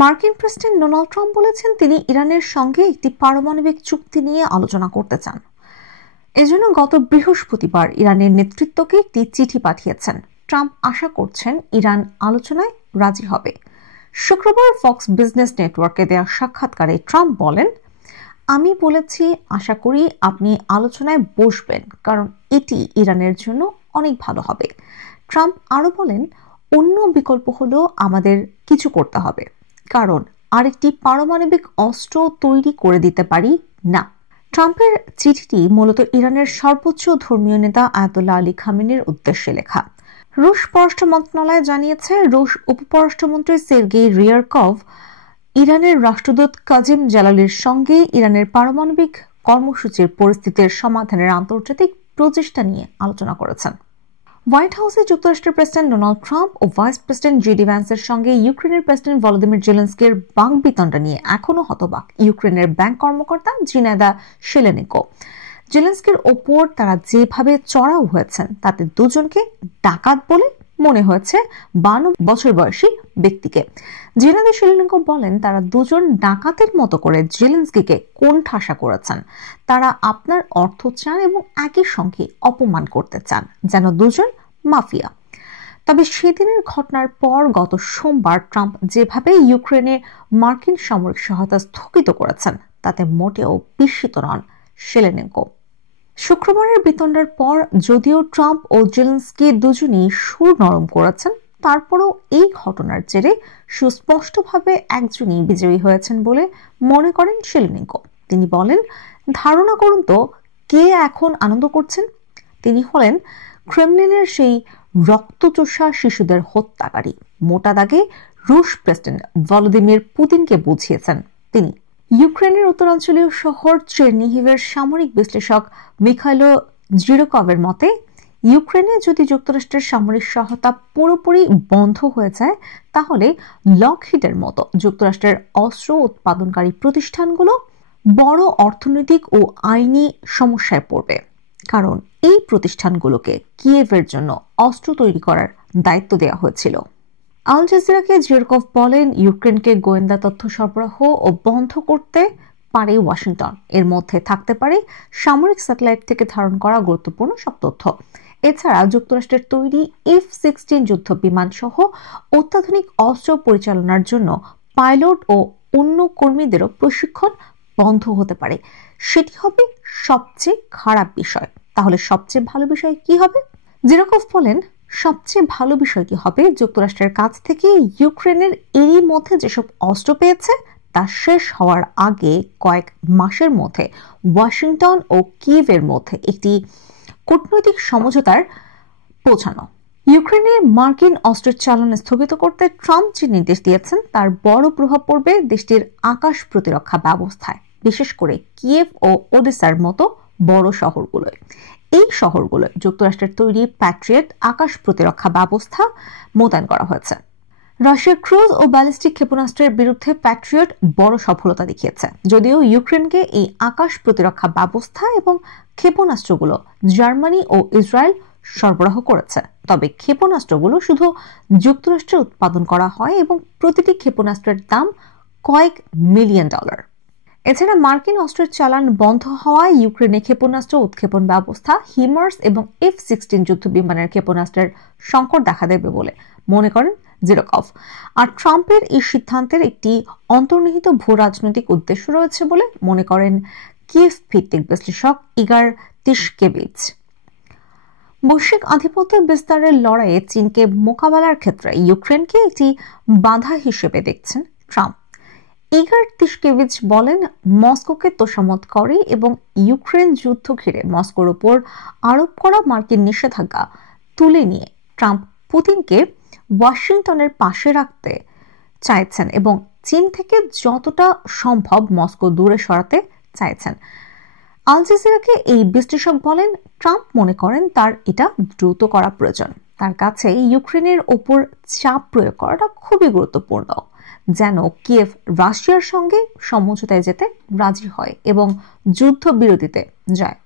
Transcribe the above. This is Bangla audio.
মার্কিন প্রেসিডেন্ট ডোনাল্ড ট্রাম্প বলেছেন তিনি ইরানের সঙ্গে একটি পারমাণবিক চুক্তি নিয়ে আলোচনা করতে চান। এজন্য গত বৃহস্পতিবার ইরানের নেতৃত্বকে একটি চিঠি পাঠিয়েছেন। ট্রাম্প আশা করছেন ইরান আলোচনায় রাজি হবে। শুক্রবার ফক্স বিজনেস নেটওয়ার্কে দেওয়া সাক্ষাৎকারে ট্রাম্প বলেন, আমি বলেছি আশা করি আপনি আলোচনায় বসবেন, কারণ এটি ইরানের জন্য অনেক ভালো হবে। ট্রাম্প আরো বলেন, অন্য বিকল্প হলো আমাদের কিছু করতে হবে, কারণ আরেকটি পারমাণবিক অস্ত্র তৈরি করে দিতে পারি না। ট্রাম্পের চিঠিটি মূলত ইরানের সর্বোচ্চ ধর্মীয় নেতা আয়াতুল্লাহ আলী খামেনির উদ্দেশ্যে লেখা। রুশ পররাষ্ট্র মন্ত্রণালয় জানিয়েছে, রুশ উপপররাষ্ট্রমন্ত্রী সের্গেই রিয়ারকভ ইরানের রাষ্ট্রদূত কাজিম জালালির সঙ্গে ইরানের পারমাণবিক কর্মসূচির পরিস্থিতির সমাধানের আন্তর্জাতিক প্রচেষ্টা নিয়ে আলোচনা করেছেন। হোয়াইট হাউসে যুক্তরাষ্ট্রের প্রেসিডেন্ট ডোনাল্ড ট্রাম্প ও ভাইস প্রেসিডেন্ট জেডি ভ্যান্সের সঙ্গে ইউক্রেনের প্রেসিডেন্ট ভলোদিমির জেলেনস্কির বাকবিতণ্ডা নিয়ে এখনো হতবাক ইউক্রেনের ব্যাংক কর্মকর্তা জিনাদা শেলেনিকো। জেলেনস্কির ওপর তারা যেভাবে চড়াও হয়েছেন তাতে দুজনকে ডাকাত বলে মনে হয়েছে 52 বছর বয়সী ব্যক্তিকে। জিনাদা শেলেনিকো বলেন, তারা দুজন ডাকাতের মতো করে জেলেনস্কিকে কোণঠাসা করেছেন। তারা আপনার অর্থ চান এবং একই সঙ্গে অপমান করতে চান, যেন দুজন মাফিয়া। তবে সেদিনের ঘটনার পর গত সোমবার ট্রাম্প যেভাবে ইউক্রেনে মার্কিন সামরিক সহায়তা স্থগিত করেছেন তাতে মোটেও বিস্মিত নন শেলেনিকো। শুক্রবারের বিতণ্ডার পর যদিও ট্রাম্প ও জেলেনস্কি দুজনই সুর নরম করেছেন, তারপরও এই ঘটনার জেরে সুস্পষ্টভাবে একজনই বিজয়ী হয়েছেন বলে মনে করেন শেলেনিকো। তিনি বলেন, ধারণা করুন তো কে এখন আনন্দ করছেন। তিনি হলেন ক্রেমলিনের সেই রক্তচোষা শিশুদের হত্যাকারী। মোটা দাগে রুশ প্রেসিডেন্ট ভলোদিমির পুতিনকে বুঝিয়েছেন তিনি। ইউক্রেনের উত্তরাঞ্চলীয় শহর চেরনিহিভের সামরিক বিশ্লেষক মিখাইলো জিরোকভের মতে, ইউক্রেনে যদি যুক্তরাষ্ট্রের সামরিক সহায়তা পুরোপুরি বন্ধ হয়ে যায় তাহলে লকহিডের মতো যুক্তরাষ্ট্রের অস্ত্র উৎপাদনকারী প্রতিষ্ঠানগুলো বড় অর্থনৈতিক ও আইনি সমস্যায় পড়বে, কারণ এই প্রতিষ্ঠানগুলোকে কিয়েভের জন্য অস্ত্র তৈরি করার দায়িত্ব দেওয়া হয়েছিল। আল জাজিরাকে জিরকভ বলেন, ইউক্রেনকে গোয়েন্দা তথ্য সরবরাহ ও বন্ধ করতে পারে ওয়াশিংটন। এর মধ্যে থাকতে পারে সামরিক স্যাটেলাইট থেকে ধারণ করা গুরুত্বপূর্ণ সব তথ্য। এছাড়া যুক্তরাষ্ট্রের তৈরি F-16 যুদ্ধ বিমান সহ অত্যাধুনিক অস্ত্র পরিচালনার জন্য পাইলট ও অন্য কর্মীদেরও প্রশিক্ষণ বন্ধ হতে পারে। সেটি হবে সবচেয়ে খারাপ বিষয়। তাহলে সবচেয়ে ভালো বিষয় কি হবে? জিরকভ বলেন, সবচেয়ে ভালো বিষয়টি হবে যুক্তরাষ্ট্রের কাছ থেকে ইউক্রেনের এরই মধ্যে যেসব অস্ত্র পেয়েছে তা শেষ হওয়ার আগে কয়েক মাসের মধ্যে ওয়াশিংটন ও কিয়েভের মধ্যে একটি কূটনৈতিক সমঝোতার পৌঁছানো। ইউক্রেনে মার্কিন অস্ত্রের চালান স্থগিত করতে ট্রাম্প যে নির্দেশ দিয়েছেন তার বড় প্রভাব পড়বে দেশটির আকাশ প্রতিরক্ষা ব্যবস্থায়, বিশেষ করে কিয়েভ ও ওডেসার মতো বড় শহরগুলোয়। এই শহরগুলোয় যুক্তরাষ্ট্রের তৈরি প্যাট্রিয়ট আকাশ প্রতিরক্ষা ব্যবস্থা মোতায়েন করা হয়েছে। রাশিয়ার ক্রুজ ও ব্যালিস্টিক ক্ষেপণাস্ত্রের বিরুদ্ধে প্যাট্রিয়ট বড় সফলতা দেখিয়েছে। যদিও ইউক্রেনকে এই আকাশ প্রতিরক্ষা ব্যবস্থা এবং ক্ষেপণাস্ত্রগুলো জার্মানি ও ইসরায়েল সরবরাহ করেছে, তবে ক্ষেপণাস্ত্রগুলো শুধু যুক্তরাষ্ট্রে উৎপাদন করা হয় এবং প্রতিটি ক্ষেপণাস্ত্রের দাম কয়েক মিলিয়ন ডলার। এছাড়া মার্কিন অস্ত্রের চালান বন্ধ হওয়ায় ইউক্রেনে ক্ষেপণাস্ত্র উৎক্ষেপণ ব্যবস্থা, হিমার্স এবং F-16 যুদ্ধ বিমানের ক্ষেপণাস্ত্রের সংকট দেখা দেবে বলে মনে করেন জিরকভ। আর ট্রাম্পের এই সিদ্ধান্তের একটি অন্তর্নিহিত ভূ রাজনৈতিক উদ্দেশ্য রয়েছে বলে মনে করেন কিয়েভ ভিত্তিক বিশ্লেষক ইগার তিশকেভিচ। বৈশ্বিক আধিপত্য বিস্তারের লড়াইয়ে চীনকে মোকাবেলার ক্ষেত্রে ইউক্রেনকে একটি বাধা হিসেবে দেখছেন ট্রাম্প। ইগার তিশকেভিচ বলেন, মস্কোকে তোষামোদ করে এবং ইউক্রেন যুদ্ধ ঘিরে মস্কোর উপর আরোপ করা মার্কিন নিষেধাজ্ঞা তুলে নিয়ে ট্রাম্প পুতিনকে ওয়াশিংটনের পাশে রাখতে চাইছেন এবং চীন থেকে যতটা সম্ভব মস্কো দূরে সরাতে চাইছেন। আল জাজিরাকে এই বিশ্লেষক বলেন, ট্রাম্প মনে করেন তার এটা দ্রুত করা প্রয়োজন। তার কাছে ইউক্রেনের ওপর চাপ প্রয়োগ করাটা খুবই গুরুত্বপূর্ণ, যেন কিয়েভ রাশিয়ার সঙ্গে সমঝোতায় যেতে রাজি হয় এবং যুদ্ধবিরতিতে যায়।